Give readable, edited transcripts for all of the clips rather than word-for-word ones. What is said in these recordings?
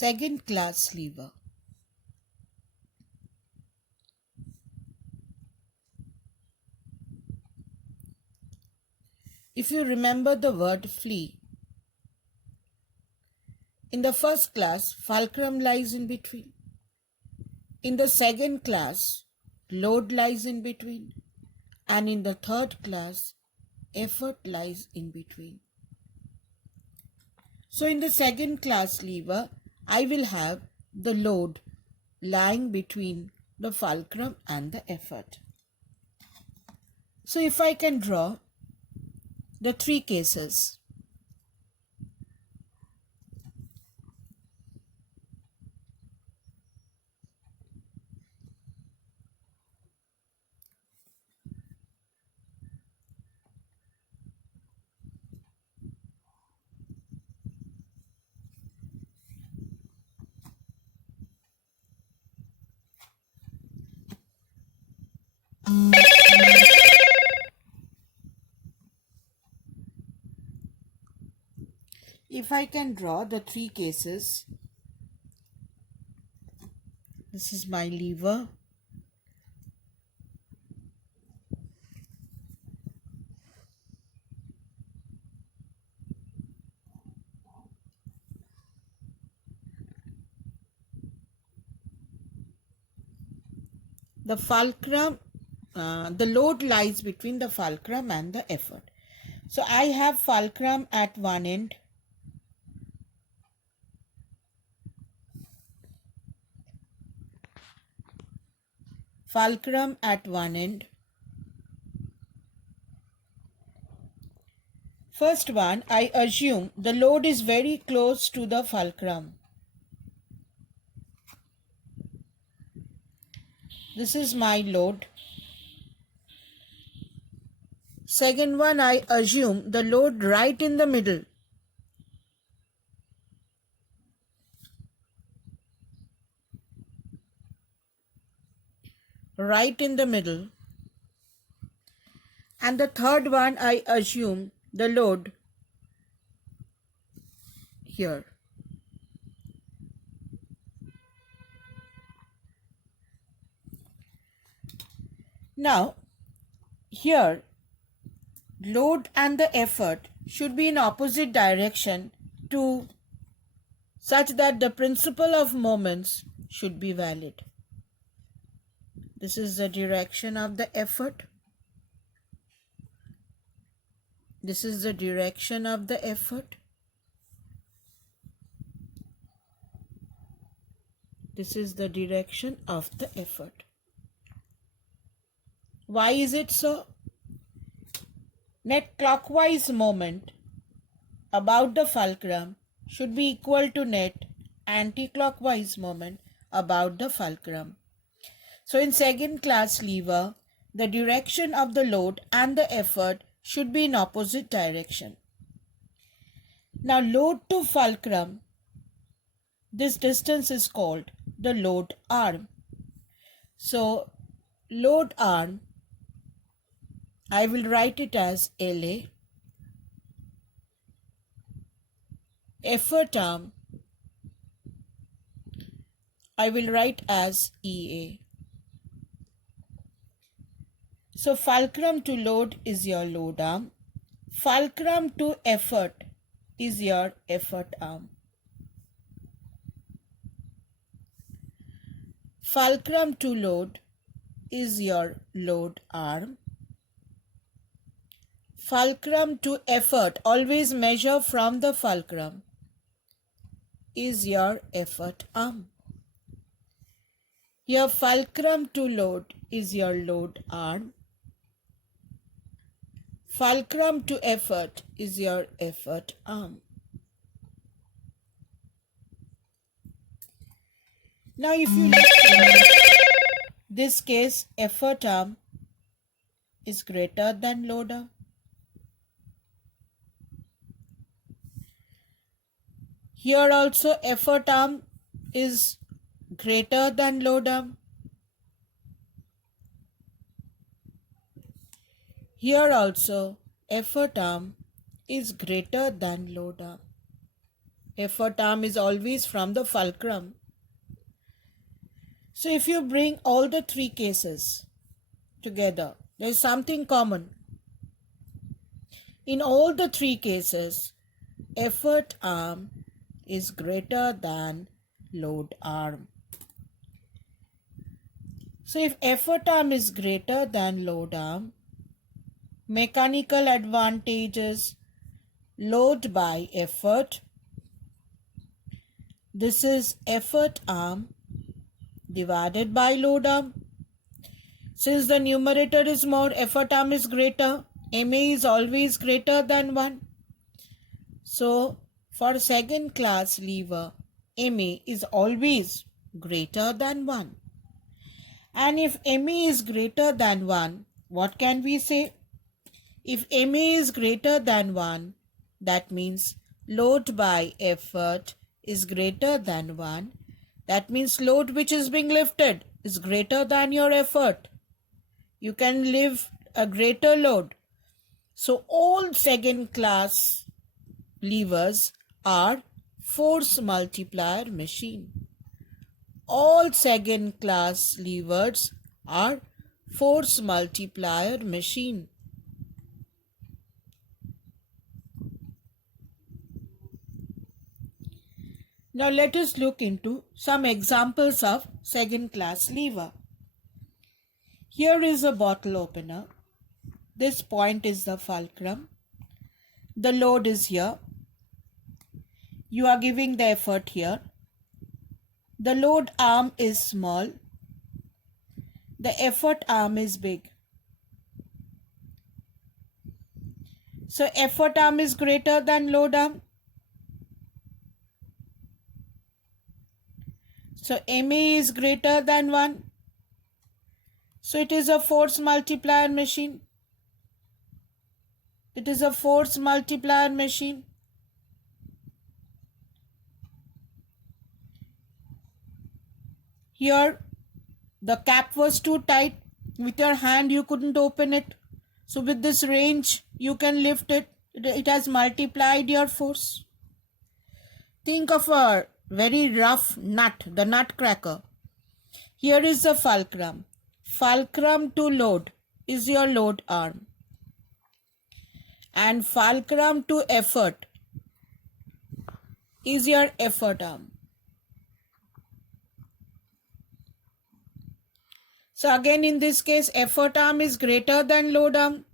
second class lever. If you remember the word flee, in the first class, fulcrum lies in between. In the second class, load lies in between. And in the third class, effort lies in between. So in the second class lever, I will have the load lying between the fulcrum and the effort. So if I can draw the three cases. If I can draw the three cases, this is my lever. The fulcrum, the load lies between the fulcrum and the effort. So I have fulcrum at one end, fulcrum at one end. First one, I assume the load is very close to the fulcrum. This is my load. Second one, I assume the load right in the middle. Right in the middle. And the third one, I assume the load here. Now, here, load and the effort should be in opposite direction to such that the principle of moments should be valid. This is the direction of the effort. This is the direction of the effort. This is the direction of the effort. Why is it so? Net clockwise moment about the fulcrum should be equal to net anti-clockwise moment about the fulcrum. So in second class lever, the direction of the load and the effort should be in opposite direction. Now load to fulcrum, this distance is called the load arm. So load arm, I will write it as LA. Effort arm, I will write as EA. So fulcrum to load is your load arm. Fulcrum to effort is your effort arm. Fulcrum to load is your load arm. Fulcrum to effort, always measure from the fulcrum, is your effort arm. Your fulcrum to load is your load arm. Fulcrum to effort is your effort arm. Now if you look at this case, effort arm is greater than load arm. Here also effort arm is greater than load arm. Here also effort arm is greater than load arm. Effort arm is always from the fulcrum. So if you bring all the three cases together, there is something common. In all the three cases, effort arm is greater than load arm. So if effort arm is greater than load arm, mechanical advantages, load by effort. This is effort arm divided by load arm. Since the numerator is more, effort arm is greater. MA is always greater than 1. So for second class lever, MA is always greater than 1. And if MA is greater than 1, what can we say? If MA is greater than 1, that means load by effort is greater than 1. That means load which is being lifted is greater than your effort. You can lift a greater load. So all second class levers are force multiplier machine. All second class levers are force multiplier machine. Now let us look into some examples of second class lever. Here is a bottle opener. This point is the fulcrum. The load is here. You are giving the effort here. The load arm is small. The effort arm is big. So effort arm is greater than load arm. So MA is greater than 1. So it is a force multiplier machine. It is a force multiplier machine. Here the cap was too tight. With your hand you couldn't open it. So with this range you can lift it. It has multiplied your force. Think of a very rough nut, the nutcracker. Here is the fulcrum. Fulcrum to load is your load arm. And fulcrum to effort is your effort arm. So again in this case, effort arm is greater than load arm.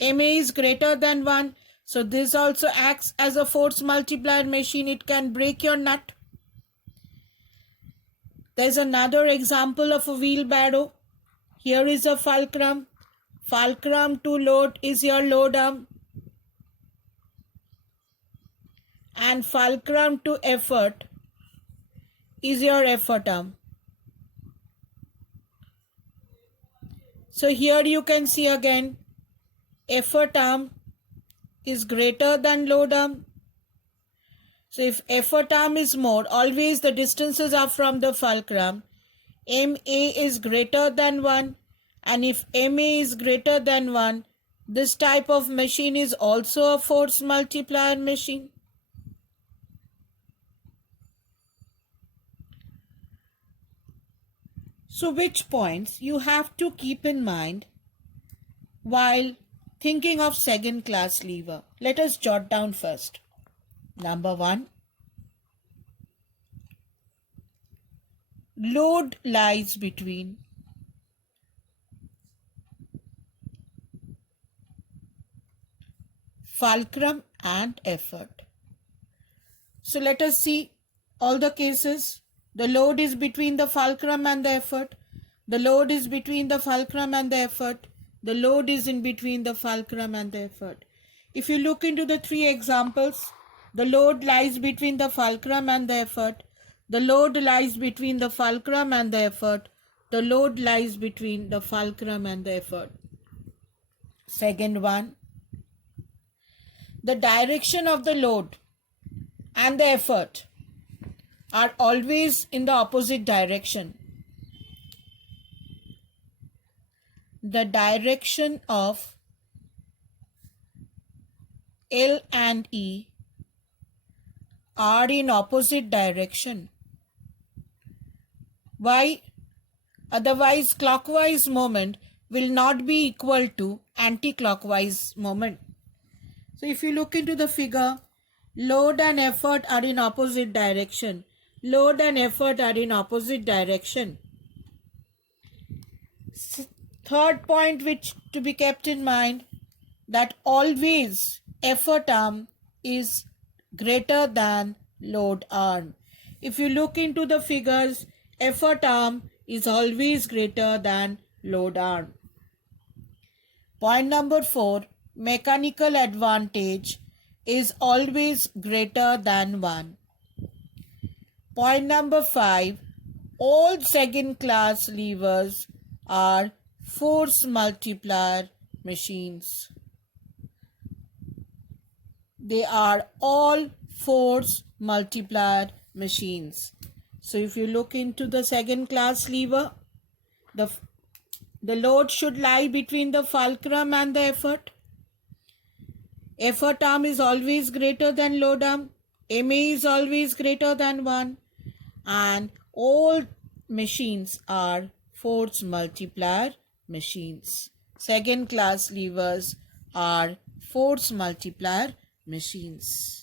MA is greater than 1. So this also acts as a force multiplier machine. It can break your nut. There's another example of a wheelbarrow. Here is a fulcrum. Fulcrum to load is your load arm. And fulcrum to effort is your effort arm. So here you can see again, effort arm is greater than load arm. So if effort arm is more, always the distances are from the fulcrum. MA is greater than 1. And if MA is greater than 1, this type of machine is also a force multiplier machine. So which points you have to keep in mind while thinking of second class lever? Let us jot down first. Number 1, load lies between fulcrum and effort. So let us see all the cases. The load is between the fulcrum and the effort. The load is between the fulcrum and the effort. The load is in between the fulcrum and the effort. If you look into the three examples, the load lies between the fulcrum and the effort. The load lies between the fulcrum and the effort. The load lies between the fulcrum and the effort. Second one, the direction of the load and the effort are always in the opposite direction. The direction of L and E are in opposite direction. Why? Otherwise, clockwise moment will not be equal to anti-clockwise moment. So if you look into the figure, load and effort are in opposite direction. Load and effort are in opposite direction. Third point which to be kept in mind, that always effort arm is greater than load arm. If you look into the figures, effort arm is always greater than load arm. Point number 4, mechanical advantage is always greater than 1. Point number 5, all second class levers are force multiplier machines. They are all force multiplier machines. So if you look into the second class lever, the load should lie between the fulcrum and the effort. Effort arm is always greater than load arm. MA is always greater than 1. And all machines are force multiplier machines. Second class levers are force multiplier machines.